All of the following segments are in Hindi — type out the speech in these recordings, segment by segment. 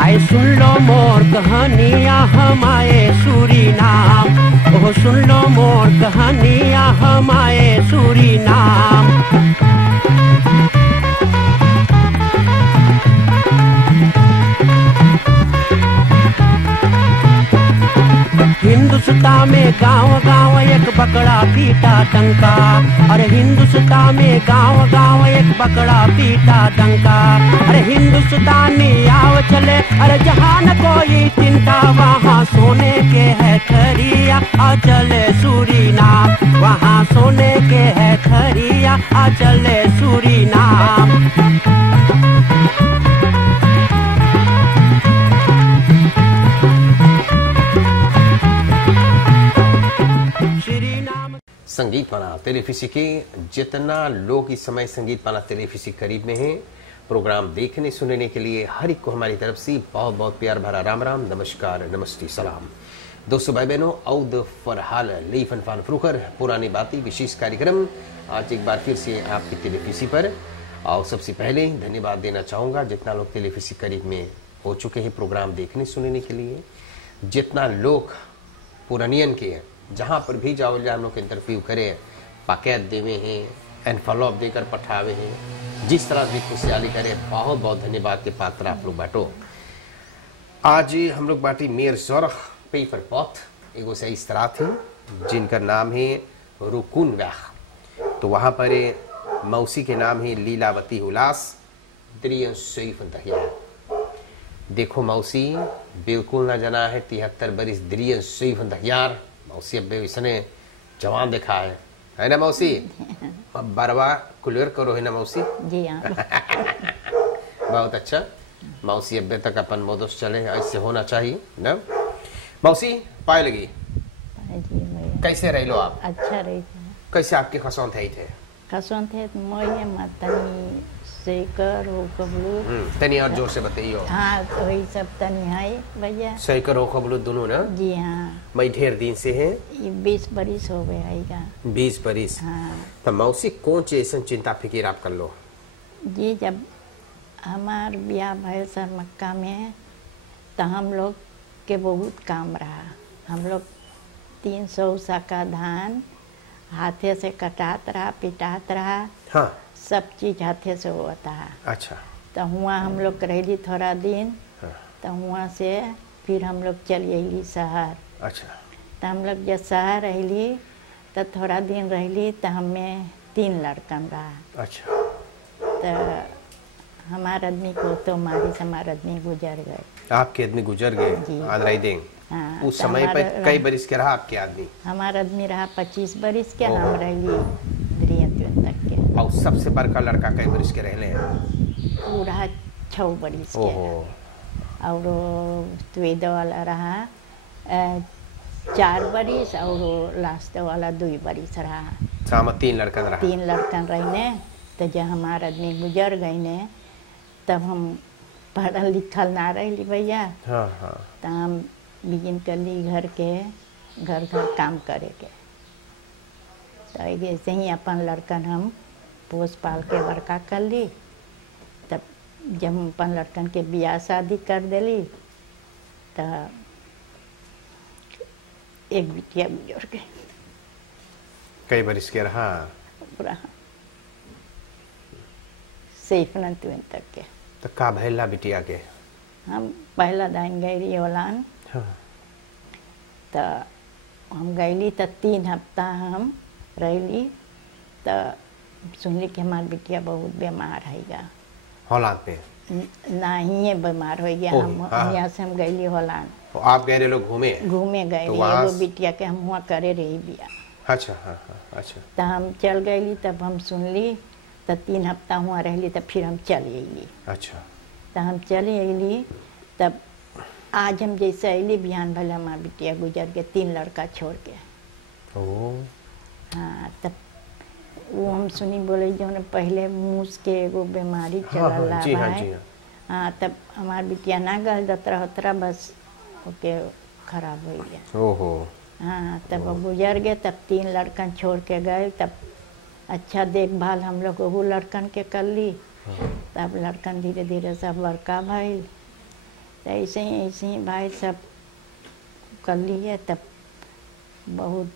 आए सुन लो मोर कहानियाँ हमारे सूरीनाम, ओह सुन लो मोर कहानियाँ हमारे सूरीनाम। हिंदुस्तान में गांव गांव एक बकरा पीटा डंका, अरे हिंदुस्तान में गांव गांव एक बकरा पीटा डंका। अरे हिंदुस्तानी आओ चले, अरे जहाँ न कोई चिंता, वहाँ सोने के है खरिया आ चले सूरीनाम, वहाँ सोने के है खरिया आ चले सूरीनाम। संगीत पाना टेलीफिसी के जितना लोग इस समय संगीत पाना टेलीफिसी करीब में हैं, प्रोग्राम देखने सुनने के लिए हर एक को हमारी तरफ से बहुत बहुत प्यार भरा राम राम, नमस्कार, नमस्ते, सलाम। दोस्तों भाई बहनों, औद फरहाल ली फनफान फ्रूकर पुरानी बातें विशेष कार्यक्रम आज एक बार फिर से आपकी टेलीफिसी पर। और सबसे पहले धन्यवाद देना चाहूँगा जितना लोग टेलीफिसी करीब में हो चुके हैं प्रोग्राम देखने सुनने के लिए, जितना लोग पुरानियन के जहाँ पर भी जाओ हम लोग इंटरव्यू करें, पाकैत देवे हैं, एनफॉलोअप देकर पठावे हैं, जिस तरह भी खुशहाली करें, बहुत बहुत धन्यवाद के पात्र आप लोग बाटो। आज हम लोग बाटी मेयर जोरख पेपर पॉथ एगो से इस तरह थे जिनका नाम है रुकुन व्याह। तो वहाँ पर मौसी के नाम है लीलावती हुलास द्रियन शरीफ दहिया। देखो मौसी बिल्कुल न जना है 73 बरिस द्रियन शरीफ दहियार। मौसी अब इसने जवान देखा है ना मौसी? अब बरवा क्लियर करो है ना मौसी? जी हाँ। बहुत अच्छा मौसी, अब तक अपन मोदोस चले, ऐसे होना चाहिए ना मौसी? पाए लगी कैसे रह लो आप? अच्छा रही। कैसे आपके खसौन थे? खसौन थे मोये मतनी सेकर हो कबलू। तनी और जोर से बताइयो। हाँ तो वही सब तनी है भैया। सेकर हो कबलू दोनों ना? जी हाँ। मैं ढेर दिन से है 20 बरिस हो गए है। 20 बरिस? हाँ। तो मौसी कौन सी ऐसा चिंता फिक्र आप कर लो? जी जब हमार ब्याह भैल सर मक्का में तो हम लोग के बहुत काम रहा। हम लोग 300 सा का धान हाथे से कटात रहा, पिटात रहा। हाँ। सब चीज हाथे से होता है। अच्छा। तो हुआ हम लोग रही थोड़ा दिन। हाँ। तो हुआ से फिर हम लोग चली अली शहर। अच्छा। तो हम लोग जब शहर रही तो थोड़ा दिन रही तो हमें 3 लड़कन रहा। अच्छा। तो हमारे आदमी को तो मारी से हमारे आदमी गुजर गए। आपके आदमी गुजर गए? आज रही देंगे। हाँ, उस समय पे कई बरिस के रहा आपके आदमी? हमारा आदमी रहा 25 बरिस के, हम रही तक के। और सबसे बड़का लड़का कई बरिस के रहले हैं? पूरा 6 बरिस के। और त्वेद वाला रहा 4 बरिस और लास्ट वाला 2 बरिस रहा। सामा 3 लड़कन रहा? 3 लड़कन रहने। तो जब हमारा आदमी गुजर गए ने तब हम पढ़ल लिखल ना रही भैया। हाँ हाँ। तो हम बिगिन कर ली घर काम करे के। तो ऐसे ही अपन लड़कन हम पोस पाल के बड़का कर ली। तब जब हम अपन लड़कन के बियाह शादी कर दिली तो एक बिटिया गुजर गई। कई बरिस के रहा? पूरा सैफनन तक के। तो का भैला बिटिया के? हम पहला दाइन गई होलान। हाँ। तो हम गईली तो 3 हफ्ता हम रही। तो सुनली कि हमार बिटिया बहुत बीमार है। होलान पे? नहीं बीमार हो गया। हम यहाँ से हम गईली होलान। तो आप गए लोग घूमे गए तो एगो बिटिया के हम हुआ करे रही बिया। अच्छा। हाँ हाँ। अच्छा। तो हम चल गईली तब हम सुनली तो 3 हफ्ता हुआ रही। तब फिर हम चली अली। अच्छा। तो हम चली अली तब आज हम जैसे अली बिहान भले हमारा बिटिया गुजर के 3 लड़का छोड़ के। ओह। हाँ। तब वो हम सुनी बोले जो ने पहले मूस के एगो बीमारी चलल हाँ, जी हाँ, जी हाँ। हाँ। तब हमार बिटिया ना गल दतरा बस ओके खराब हो गया। ओहो। हाँ। तब वो गुजर गए। तब 3 लड़कन छोड़ के गए। तब अच्छा देखभाल हम लोग वो लड़कन के कर ली। तब लड़कन धीरे धीरे सब बड़का भइल, तो ऐसे ही भाई सब कर लिए। तब बहुत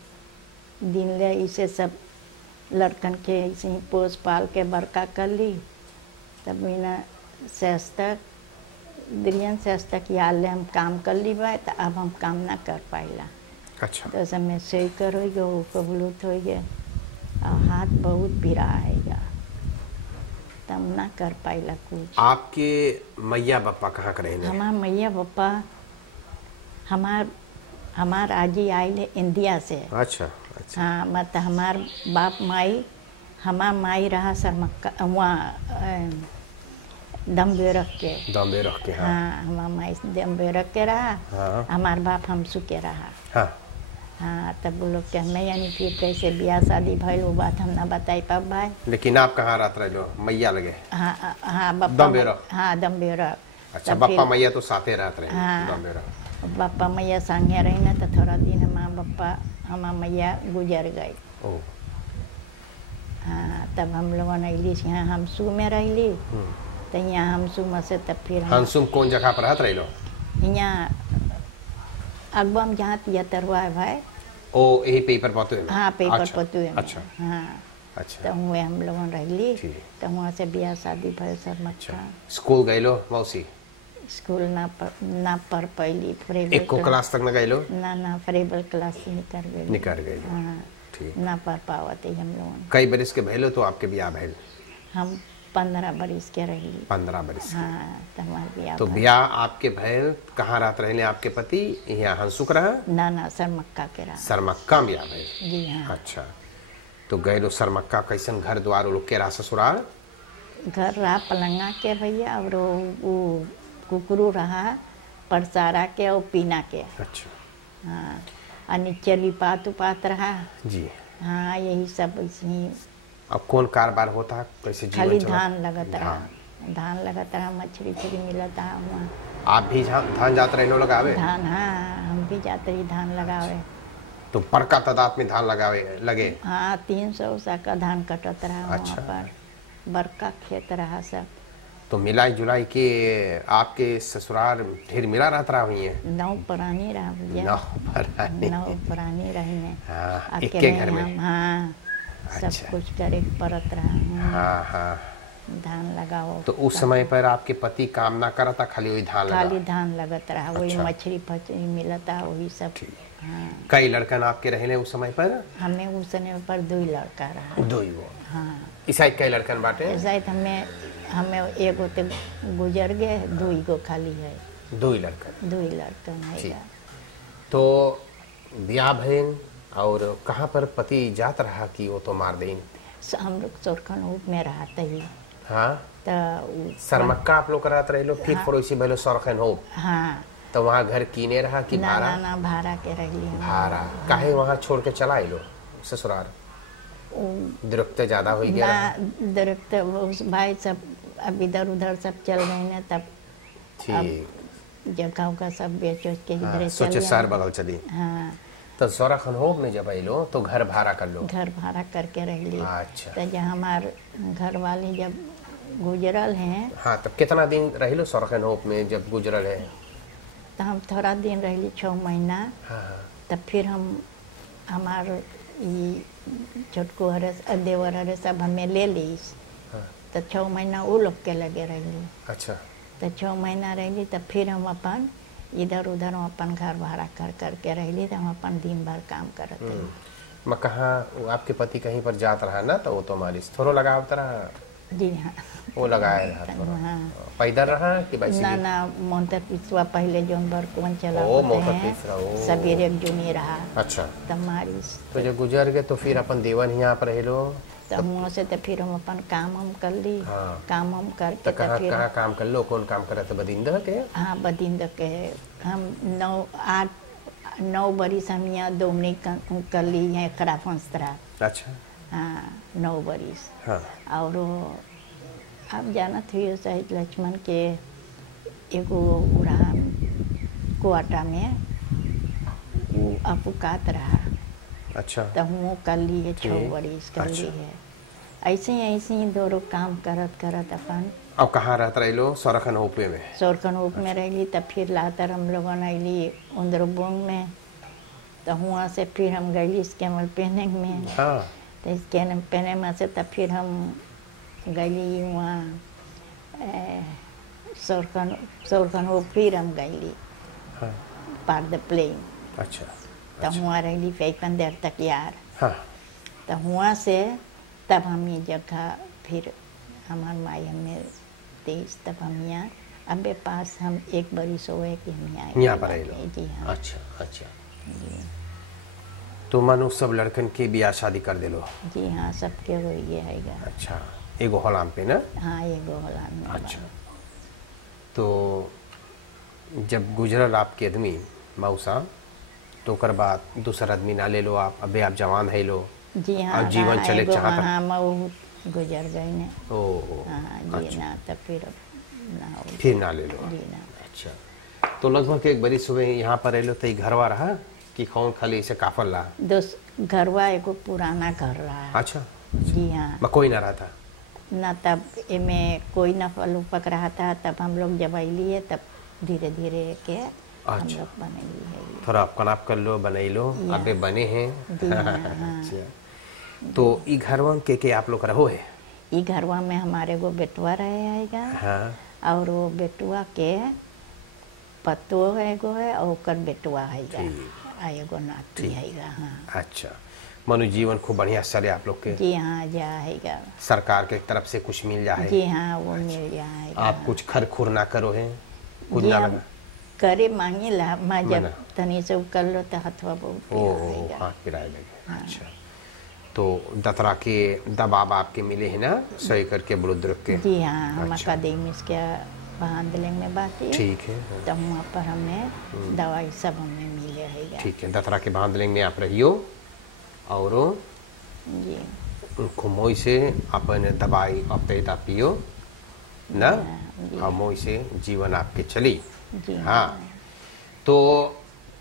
दिन ले इसे सब लड़कन के ऐसे ही पोस पाल के बड़का कर ली। तब बिना सेस्तक दिलियन सेस्तक याद ले हम काम कर ली भाई, तो अब हम काम ना कर पाइला। अच्छा। तो समय से कर हो गया, कबूलत हो गया और हाथ बहुत बिरा आएगा, तब ना कर पाइला कुछ। आपके मैया बापा कहाँ के रहे? हमार मैया पापा हमार आजी आए इंडिया से। अच्छा अच्छा। हाँ, मत हमार बाप माई, हमार माई रहा सरमक्का वहाँ दम्बे रख के। हाँ, हमार माई दम्बे रख के रहा। हाँ। हमार बाप हमसू के रहा। हाँ। हाँ, तब वो लोग के हमें यानी फिर कैसे ब्याह शादी भइल वो बात हम ना बताई पाब भाई। लेकिन आप कहाँ रात रहे लो? मैया लगे? हाँ हाँ बापा। दम्बेरा? हाँ दम्बेरा। अच्छा, बापा मैया तो साथे रात रहे? हाँ, दम्बेरा। बापा मैया संगे रही ना, तो थोड़ा दिन हमार मैया गुजर गई। ओह। हाँ, तब हम लोगों ने अली यहाँ हमसू में रही। तो यहाँ हमसू में से तब फिर हमसू कौन जगह पर रहत रहे लो? यहाँ अगबम जहाँ तिहत्तर हुआ है भाई। ओ, यही पेपर पतुए में? हाँ, पेपर अच्छा, पतुए में। अच्छा हाँ, अच्छा। तो हुए हम लोगों रही। ठीक। तो वहाँ से ब्याह शादी भइल सब अच्छा। मक्का। स्कूल गए लो मौसी? स्कूल ना पढ़ पैली। एक को क्लास तक न गए लो? ना फ्रेबल क्लास से निकल गए। हाँ, ठीक। ना पढ़ पावते हम लोग। कई बरिस के भैलो तो आपके ब्याह भैल? हम 15 बरिस के रही। 15 बरिस के। हाँ, तो हमारे ब्याह तो ब्याह आपके भैल कहाँ रात रहने आपके पति? यहाँ हंसुक रहा? ना सरमक्का के रहा। सरमक्का में ब्याह भैल? जी हाँ। अच्छा, तो गए लो सरमक्का, कैसन घर द्वार लोग के रहा ससुराल? घर रहा पलंगा के भैया, और वो कुकरू रहा परसारा के और पीना के। अच्छा। हाँ, और नीचे लिपात उपात रहा। जी। हाँ, यही सब ऐसे। अब कौन कारोबार होता? कैसे जीवन खाली चला? धान लगत रहा, धान लगत रहा, मछली उछली मिलता है वहाँ। आप भी धान जाते रहे लो लगावे? धान, हाँ, हम भी जाते रही धान लगावे। तो बड़का तादाद में धान लगावे लगे? हाँ, 300 सा का धान कटत रहा वहाँ अच्छा। पर, बड़का खेत रहा सब। तो मिलाई जुलाई के आपके ससुराल ढेर मिला रहता रहा हुई है? 9 पुरानी रहा भैया। 9 पुरानी? 9 पुरानी रही है। हाँ, एक अकेले के घर में? हम, हाँ, अच्छा। सब कुछ करे पड़त रहा। हाँ हाँ। धान लगाओ। तो उस समय पर आपके पति काम ना करता, खाली वही धान लगा? खाली धान लगत रहा, वही अच्छा। मछली फछली मिलता वही सब। हाँ, कई लड़कन आपके रहने उस समय पर? हमें उस समय पर 2 लड़का रहा। 2 वो? हाँ, ईसाई कई लड़कन बाटे? ऐसा हमें एगो तो गुजर गए, 2 गो खाली है। 2 लड़कन? 2 लड़कन है। तो ब्याह भैन और कहाँ पर पति जात रहा कि वो तो मार दें? हम लोग सोरखन ऊप में रहते ही। हाँ, तो सरमक्का आप लोग रहते रहे लो, फिर हाँ। पड़ोसी भैलो सोरखन हो? हाँ। तो वहाँ घर कीने रहा कि भाड़ा? ना भाड़ा के रही। भाड़ा काहे वहाँ छोड़ के चला लो ससुराल? दरख्त ज्यादा हो गया? दरख्त उस भाई सब अब इधर उधर सब चल गए ना, तब ठीक। जगह का सब बेच के इधर सोचे सर बगल चली। हाँ, तो सोरा खनहोब में जब लो तो घर भाड़ा कर लो? घर भाड़ा करके रह ली। अच्छा। तो जब हमार घर वाली जब गुजरल हैं। हाँ, तब कितना दिन रह लो सोरा खनहोब में जब गुजरल है? तो हम थोड़ा दिन रह ली, 6 महीना। हाँ। तब फिर हम हमार छोटको हरे देवर हरे सब हमें ले ली। हाँ। तो 6 महीना वो लोग के लगे रह ली। अच्छा। तो 6 महीना रह ली, तब फिर हम अपन इधर उधर हम अपन घर भाड़ा कर करके रह ली। तो हम अपन दिन भर काम करते हैं। मैं कहाँ आपके पति कहीं पर जात रहा ना, तो वो तो मालिश थोड़ा लगावता रहा? जी हाँ, वो लगाया रहा थोड़ा? हाँ। पैदल रहा कि वैसे? ना मोहतर पिछुआ पहले जोन बर कौन चला ओ, मोहतर पिछुआ, ओ। सवेरे जुनी रहा। अच्छा। तब मारिश। तो जब गुजर गए तो फिर अपन देवन यहाँ पर रह लो? तो वहाँ से तो फिर हम अपन काम हम कर ली। हाँ। काम हम करके तो कहाँ फिर कहाँ काम कर लो? कौन काम करे? तो बदिंदा के? हाँ, बदिंद के हम 9 बरिस हम यहाँ दोमनी कर ली है खराफंसरा। अच्छा। हाँ, 9 बरिस। हाँ। और आप जानत हुई शहीद लक्ष्मण के एगो रहा कोआटा में वो अपुकात रहा। अच्छा। तो वो कर ली है, 6 ठीक। बरिस कर ली अच्छा। है। ऐसे ही दोनों काम करत करत अपन अब कहाँ रहत रहे लो? सोरखन ओपे में। सोरखन ऊप में रहली। तब फिर लातर हम लोगन अली उंदरबोंग में। तो वहाँ से फिर हम गईली स्कैमल पहने में। हाँ तो स्कैम पहने में से तब फिर हम गईली वहाँ सोरखन ऊप फिर हम गईली हाँ पार द प्लेन। अच्छा तो वहाँ रहली कई देर तक यार। हाँ तो वहाँ से तब हम ये जगह फिर हमार माई हमें तेईस तब हम यहाँ अबे पास हम एक बरिस हुए कि हम यहाँ पर आए लो। जी हाँ। अच्छा अच्छा। तो मानो सब लड़कन के बियाह शादी कर दे लो? जी हाँ सबके हो गया। अच्छा एगो हॉलाम पे ना? हाँ एगो होला में। अच्छा तो जब गुजरल आपके आदमी मौसा तो ओकर बाद दूसरा आदमी ना ले लो आप? अबे आप जवान है लो जी हाँ। और जीवन चले चाहता? हाँ मऊ गुजर गई ने। ओ हाँ जी अच्छा। ना तब फिर ना हो। फिर ना ले लो? जी ना। अच्छा तो लगभग एक बरी सुबह यहाँ पर रह लो तो घरवा रहा कि कौन खाली इसे काफल रहा? दोस्त घरवा एगो पुराना घर रहा। अच्छा जी हाँ। मैं कोई ना रहा था ना तब इमें कोई न फल उपक रहा था। तब हम लोग जब अली है तब धीरे धीरे के हम अच्छा। लोग बनैली है। थोड़ा आप कनाप कर लो बनाई लो या। अबे बने हैं। जी हाँ, हाँ। अच्छा तो ई घरवा के आप लोग रहो है? ई घरवा में हमारे गो बेटुआ रहे आएगा। हाँ और वो बेटुआ के पतो एगो है और ओकर बेटुआ हैगा आ एगो नाती हैगा। हाँ अच्छा मनु जीवन खूब बढ़िया चले आप लोग के? जी हाँ जा हैगा। सरकार के तरफ से कुछ मिल जाए? जी हाँ वो मिल जाएगा। आप कुछ खर खुर ना करो है? कुछ जी ना हम लगा? करे मांगे ला मैं जब मना। तनी से कर लो तो हथवा बहुत ओ हैगा। हाथ पिराए लगे। अच्छा तो दतरा के दबाव आपके मिले है ना सही करके बुरुद्र के? जी हाँ हम अच्छा। अकादमी के बहादलिंग में बात है। ठीक है तो वहाँ पर हमें दवाई सब हमें मिले हैगा। ठीक है। दतरा के बांधलिंग में आप रहियो और जी उनको मोई से अपन दवाई अपता पियो ना जी। और मोई से जीवन आपके चली। जी हाँ तो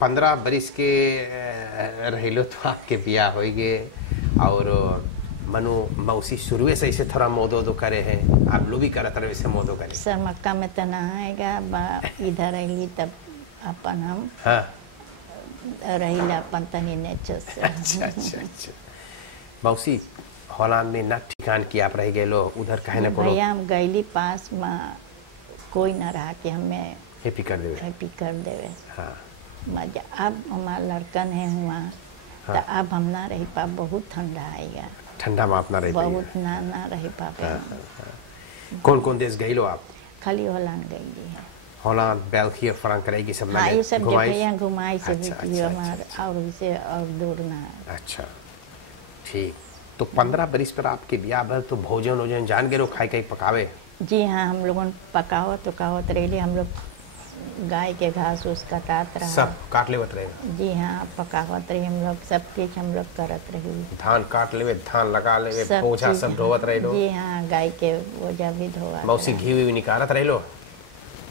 15 बरिस के रहिलो तो आपके बियाह हो गए और मनु मौसी शुरुए से इसे थोड़ा मोदो दो करे हैं आप लोग भी करत रहे वैसे मोदो करे? सर मक्का में तो ना आएगा इधर रही तब अपन हम हाँ रहीला अपन तनी नेचर से। अच्छा अच्छा अच्छा। मौसी हॉलैंड में ना ठिकान की आप रह गए लो उधर कहे ना करो? भैया हम गईली पास में कोई ना रहा कि हमें हैप्पी कर देवे? हैप्पी कर देवे। हाँ मजा अब हमारा लड़कन है हुआ तो अब हम ना रही पा। बहुत ठंडा आएगा। ठंडा में आप ना रह पाइए? बहुत ना रही पावे। कौन कौन देश गई लो आप? खाली हॉलैंड गई है। हॉलैंड बेल्जियम फ्रांस की सब हाँ ये सब घुमाई? जगह यहाँ घुमाई से अच्छा, भी अच्छा, हमारे और इसे और दूर ना। अच्छा ठीक। तो 15 बरिस पर आपके ब्याह भर तो भोजन वोजन जान गए खाई कहीं पकावे? जी हाँ हम लोगों पकावत उकावत रहे। हम लोग गाय के घास उस कटात रहा। सब काट लेवत रहे? जी हाँ पकावत रही हम लोग सब चीज हम लोग करत रही। धान काट लेवे धान लगा लेवे सब पोछा चीज, सब धोवत रहे लो? जी हाँ गाय के बोझा भी धोआ। मौसी घी भी निकालत रहे लो?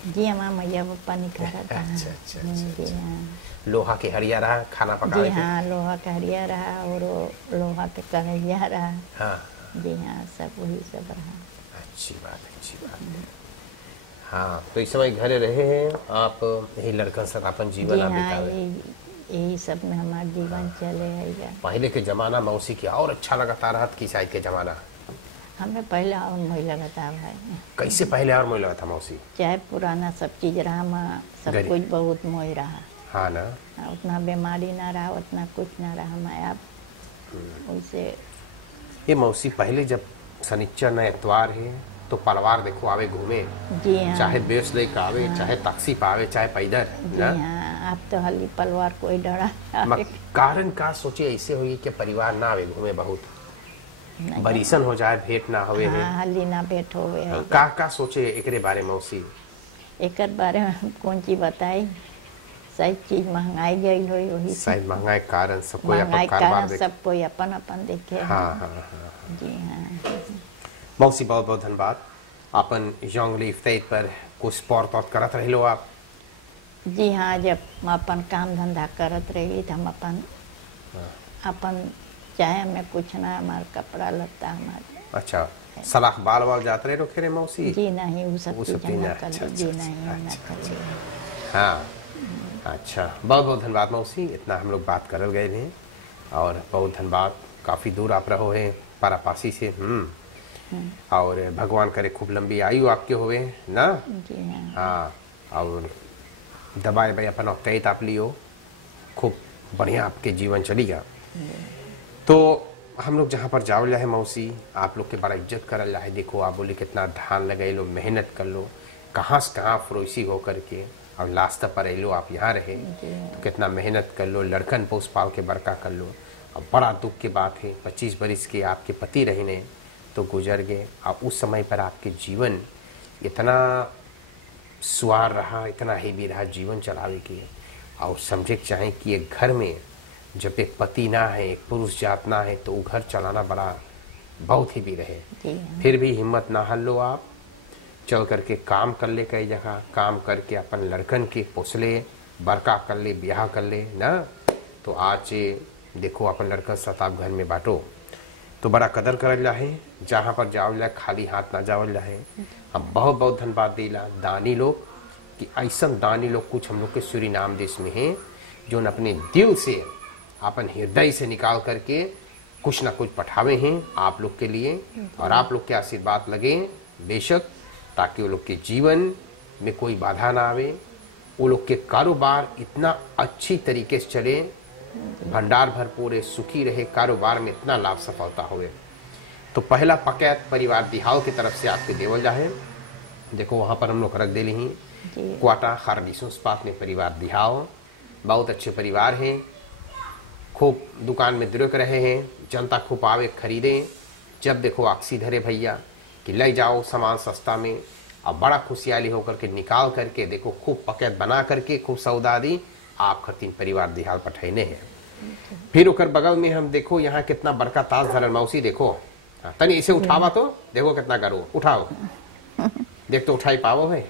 जी हमारा मैया पप्पा निकालत। अच्छा अच्छा जी हाँ। लोहा के हरिया रहा खाना पकावे जी हाँ लोहा का हरिया रहा और लोहा के कढ़ैया रहा। हाँ जी हाँ सब वही सब रहा। अच्छी बात है। हाँ तो इस समय घरे रहे हैं आप यही लड़का सर अपन जीवन जी आप हाँ बितावे? यही सब में हमारा जीवन चले है। पहले के जमाना मौसी की और अच्छा लगता रहा कि शायद के जमाना? हमें पहले और मोह लगता है। कैसे पहले और मोह लगा था मौसी? चाहे पुराना सब चीज रहा वहाँ सब गरीब। कुछ बहुत मोह रहा। हाँ ना उतना बीमारी ना रहा उतना कुछ ना रहा। मैं अब उसे ये मौसी पहले जब शनिचर न एतवार है तो परिवार देखो आवे घूमे? जी हाँ। चाहे बेस लेके आवे चाहे टैक्सी पावे चाहे पैदल जी ना? हाँ अब तो हली परिवार कोई डरा कारण का सोचे ऐसे हुई कि परिवार ना आवे घूमे बहुत बरीसन हो जाए भेंट ना होवे है? हाँ हली ना भेंट होवे है। का सोचे एकरे बारे मौसी? एकर बारे में हम कौन चीज बताई। सही चीज महंगाई गई हुई वही शायद महंगाई कारण सब कोई महंगाई अपन कारोबार कारण देख। सब कोई अपन अपन देखे। हाँ हाँ हाँ। जी हाँ। मौसी बहुत बहुत धन्यवाद। अपन यंग लीफ तेज पर कुछ स्पोर्ट और करत रहे लो आप? जी हाँ जब हम अपन काम धंधा करत रही तो हम अपन चाहे हमें कुछ ना, हमारा कपड़ा लत्ता हमारे। अच्छा, सलाह बाल वाल जाते रहे रोखे रे मौसी? जी नहीं, वो सब चीज नहीं, ना कर अच्छा, ली, जी अच्छा, नहीं ना अच्छा, कर ली। हाँ, अच्छा, बहुत बहुत धन्यवाद मौसी, इतना हम लोग बात करल गए हैं और बहुत धन्यवाद। काफ़ी दूर आप रहो है पारापासी से। और भगवान करे खूब लंबी आयु आपके होवे ना। जी हाँ। हाँ, और दबाए भाई अपन औकत आप लियो, खूब बढ़िया आपके जीवन चलेगा। तो हम लोग जहाँ पर जाओ है मौसी, आप लोग के बड़ा इज्जत करल है। देखो आप बोले कितना धान लगे लो, मेहनत कर लो, कहाँ से कहाँ फरोसी हो करके, और लास्ट पर अलो आप यहाँ रहे तो कितना मेहनत कर लो, लड़कन पोस पाल के बड़का कर लो। अब बड़ा दुख की बात है, 25 बरिस के आपके पति रहने तो गुजर गए। और उस समय पर आपके जीवन इतना सुवार रहा, इतना हेवी रहा जीवन चलावे के। और समझे चाहें कि एक घर में जब एक पति ना है, एक पुरुष जात ना है, तो वो घर चलाना बड़ा बहुत ही भी रहे। फिर भी हिम्मत ना हल लो, आप चल करके काम कर ले, कई जगह काम करके अपन लड़कन के पोसले, बड़का कर ले, ब्याह कर ले ना। तो आज देखो अपन लड़कन सताब घर में बांटो, तो बड़ा कदर करल है। जहाँ पर जाओ जाए खाली हाथ ना जाओ जाए। हम बहुत बहुत धन्यवाद दिला दानी लोग, कि ऐसा दानी लोग कुछ हम लोग के सूरीनाम देश में हैं, जो अपने दिल से, अपन हृदय से निकाल करके कुछ ना कुछ पठावे हैं आप लोग के लिए, और आप लोग के आशीर्वाद लगे बेशक, ताकि वो लोग के जीवन में कोई बाधा ना आवे, वो लोग के कारोबार इतना अच्छी तरीके से चले, भंडार भरपूर सुखी रहे, कारोबार में इतना लाभ सफलता होवे। तो पहला पकैत परिवार दिहाव की तरफ से आपके देवल जाए। देखो वहाँ पर हम लोग रख दे ही क्वाटा खारदीसों में परिवार दिहाव, बहुत अच्छे परिवार हैं, खूब दुकान में दुरक रहे हैं, जनता खूब आवे खरीदे। जब देखो आक्सी धरे भैया कि ले जाओ सामान सस्ता में, अब बड़ा खुशहाली होकर के निकाल करके देखो खूब पकैत बना करके खूब सौदा दी आप खरतीन परिवार दिहाल पठैने हैं। फिर ओकर बगल में हम देखो यहाँ कितना बड़का ताज धरल मौसी, देखो तनी इसे उठावा तो देखो कितना गढ़ू, उठाओ देख तो उठाई पावो है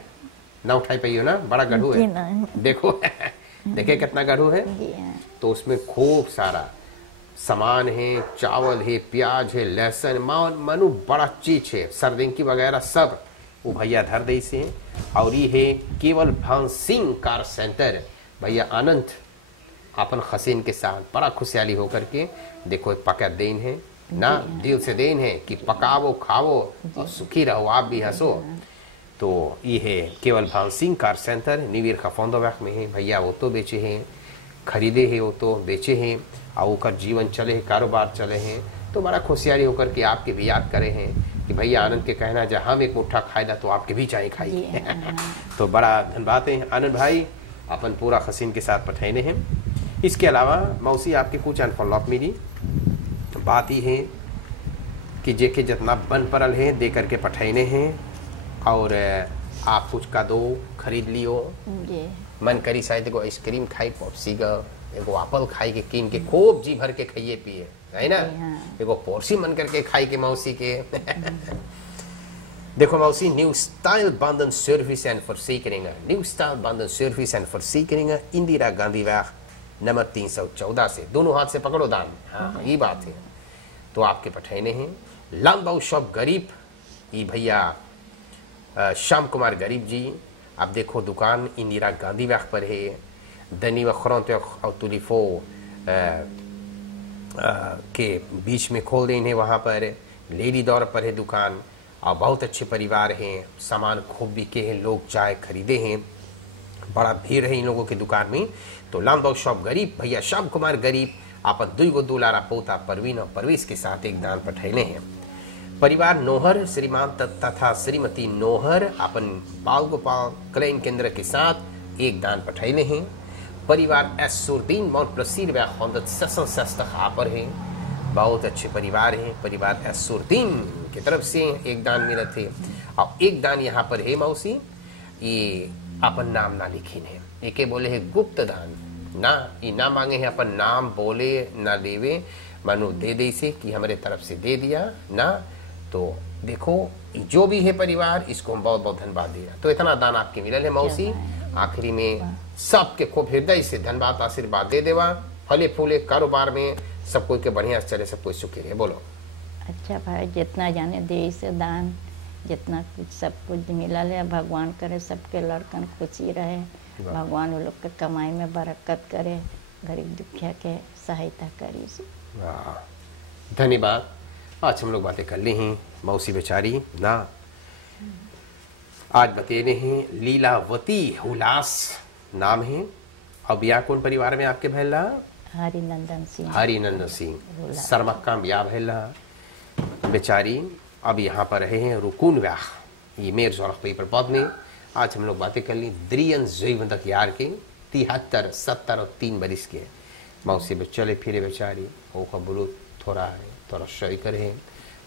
ना, उठाई पाइयो ना, बड़ा गढ़ू है देखो देखे कितना गढ़ू है। तो उसमें खूब सारा सामान है, चावल है, प्याज है, लहसुन, मनु बड़ा चीज है, सरदेंकी वगैरह सब वो भैया धर दे से। और ये है केवल भान सिंह कार सेंटर, भैया आनंद अपन खसीन के साथ बड़ा खुशहाली होकर के देखो एक पका देन है ना, दिल से देन है कि पकावो खाओ और सुखी रहो, आप भी हंसो। तो ये है केवल भान सिंह कार सेंटर, न्यूयर का फौंदोवैक में है। भैया वो तो बेचे हैं, खरीदे हैं, वो तो बेचे हैं, और उनका जीवन चले हैं, कारोबार चले हैं। तो बड़ा खुशहाली होकर के आपके भी याद करे हैं कि भैया आनंद के कहना जब हम एक मुट्ठा खाएगा तो आपके भी चाहे खाई तो बड़ा धन्यवाद है आनंद भाई, अपन पूरा खसीन के साथ पठाने हैं। इसके अलावा मौसी आपके कुछ अनफॉलोअप मेरी बात ही है कि जेके जितना बन परल है दे करके पठाने हैं, और आप कुछ का दो खरीद लियो। मन करी शायद एगो आइसक्रीम खाई, पॉप्सी का एगो एप्पल खाई के कीन के खूब जी भर के खाइए पिए है ना, एगो पोर्सी मन करके खाई के मौसी के देखो मौसी, new style Bandhan service and verzekeringen, new style Bandhan service and verzekeringen, Indira Gandhi वैग नंबर 314 से, दोनों हाथ से पकड़ो दान। हाँ ये बात है। तो आपके पठाने हैं लामबाऊ शॉप गरीब, ये भैया श्याम कुमार गरीब जी। अब देखो दुकान इंदिरा गांधी वैग पर है, दनी व खरौते और तुलिफो के बीच में खोल देने, वहाँ पर लेडी दौर पर है दुकान, और बहुत अच्छे परिवार हैं, सामान खूब बिके हैं, लोग चाय खरीदे हैं, बड़ा भीड़ है इन लोगों की दुकान में। तो लामबाऊ शॉप गरीब भैया श्याम कुमार गरीब आप दुईगो दुलारा पोता परवीन और परवेश के साथ एक दान पठैले हैं। परिवार नोहर श्रीमान तथा श्रीमती नोहर अपन बाल गोपाल क्लेम केंद्र के साथ एक दान पठैले हैं। परिवार एसुरदीन मौत प्रसिद्ध व होंदत ससन सस्तख आपर है, बहुत अच्छे परिवार हैं। परिवार एसुरदीन की तरफ से एक दान मिले थे, और एक दान यहाँ पर है मौसी, ये अपन नाम ना लिखीन है, एक बोले है गुप्त दान ना, ये ना मांगे हैं अपन नाम बोले ना देवे, मानो दे दे से कि हमारे तरफ से दे दिया ना। तो देखो जो भी है परिवार, इसको हम बहुत बहुत धन्यवाद दिया। तो इतना दान आपके मिलल है मौसी, आखिरी में सबके खूब हृदय से धन्यवाद आशीर्वाद दे देवा, फले फूले कारोबार में सब कोई के बढ़िया से चले, सब कोई सुखी रहे। बोलो। अच्छा भाई, जितना जाने दे से दान, जितना कुछ सब कुछ मिला ले, भगवान करे सबके लड़कन खुशी रहे, भगवान वो लोग के कमाई में बरकत करे, गरीब दुखिया के सहायता करी। धन्यवाद। आज हम लोग बातें कर ली हैं मौसी बेचारी ना, आज बतेने हैं लीलावती हुलास नाम है। अब यहाँ कौन परिवार में आपके भैल रहा? हरिनंदन सिंह। हरिनंदन सिंह सरमक्का ब्याह भैल रहा बेचारी। अब यहाँ पर रहे हैं रुकुन व्याह, ये मेर जोरख पेपर पद में। आज हम लोग बातें कर ली द्रियन जैवंतक यार के 73, 70 और 3 बरिस के मौसी में चले फिरे बेचारी। वो कबूल थोड़ा शय करे,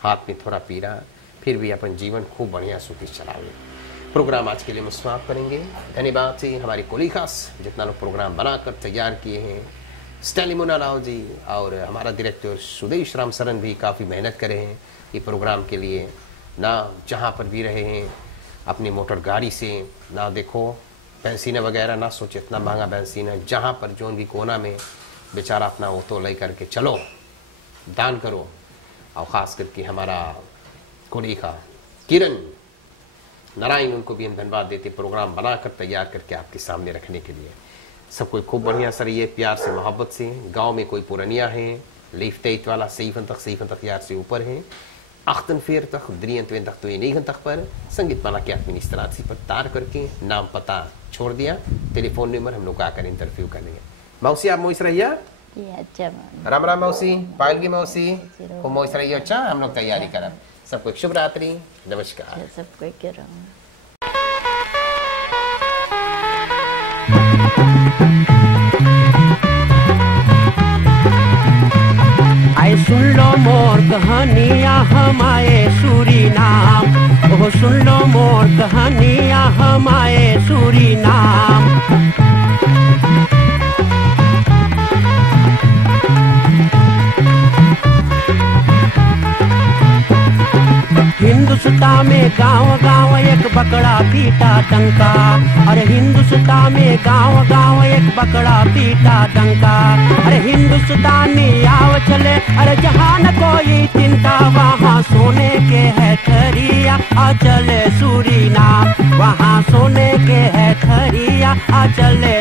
हाथ में थोड़ा पीरा, फिर भी अपन जीवन खूब बढ़िया सुखी चलावे। प्रोग्राम आज के लिए हम समाप्त करेंगे। धन्यवाद जी हमारी कोलिकास जितना लोग प्रोग्राम बनाकर तैयार किए हैं, स्टैली मुन्ना राव जी और हमारा डायरेक्टर सुदेश राम सरन भी काफ़ी मेहनत करे हैं ये प्रोग्राम के लिए ना। जहाँ पर भी रहे हैं अपनी मोटर गाड़ी से ना, देखो बेंजीन वगैरह ना सोचे इतना महंगा बेंजीन है, जहाँ पर जोन भी कोना में बेचारा अपना ऑटो ले करके चलो, दान करो। और ख़ास करके हमारा कोलिका किरण नारायण, उनको भी हम धन्यवाद देते प्रोग्राम बनाकर तैयार करके आपके सामने रखने के लिए। सब कोई खूब बढ़िया सर ये प्यार से मोहब्बत से। गांव में कोई पुरानिया है लीफ तेत वाला सहीफन तक यार से ऊपर है, आखतन फेर तक द्रियन तक तो ये नहीं तक पर संगीत बना के आदमी इस तरह से पर तार करके नाम पता छोड़ दिया, टेलीफोन नंबर हम लोग आकर इंटरव्यू करेंगे। मौसी आप मोइस रहिए। अच्छा, राम राम मौसी, पायल की मौसी को मोइस रहिए। अच्छा हम लोग तैयारी करें। सबको शुभ रात्रि, नमस्कार। सबको के रहो। आए सुन लो मोर कहानियाँ हमारे सूरीनाम, ओह सुन लो मोर कहानियाँ हमारे सूरीनाम। हिंदुस्तान में गांव एक बकरा पीटा डंका, अरे हिंदुस्तान में गांव एक बकरा पीटा डंका। अरे हिंदुस्तानी आओ चले, अरे जहाँ न कोई चिंता, वहाँ सोने के है खरिया, आ चले सूरीनाम, वहाँ सोने के है खरिया, आ चले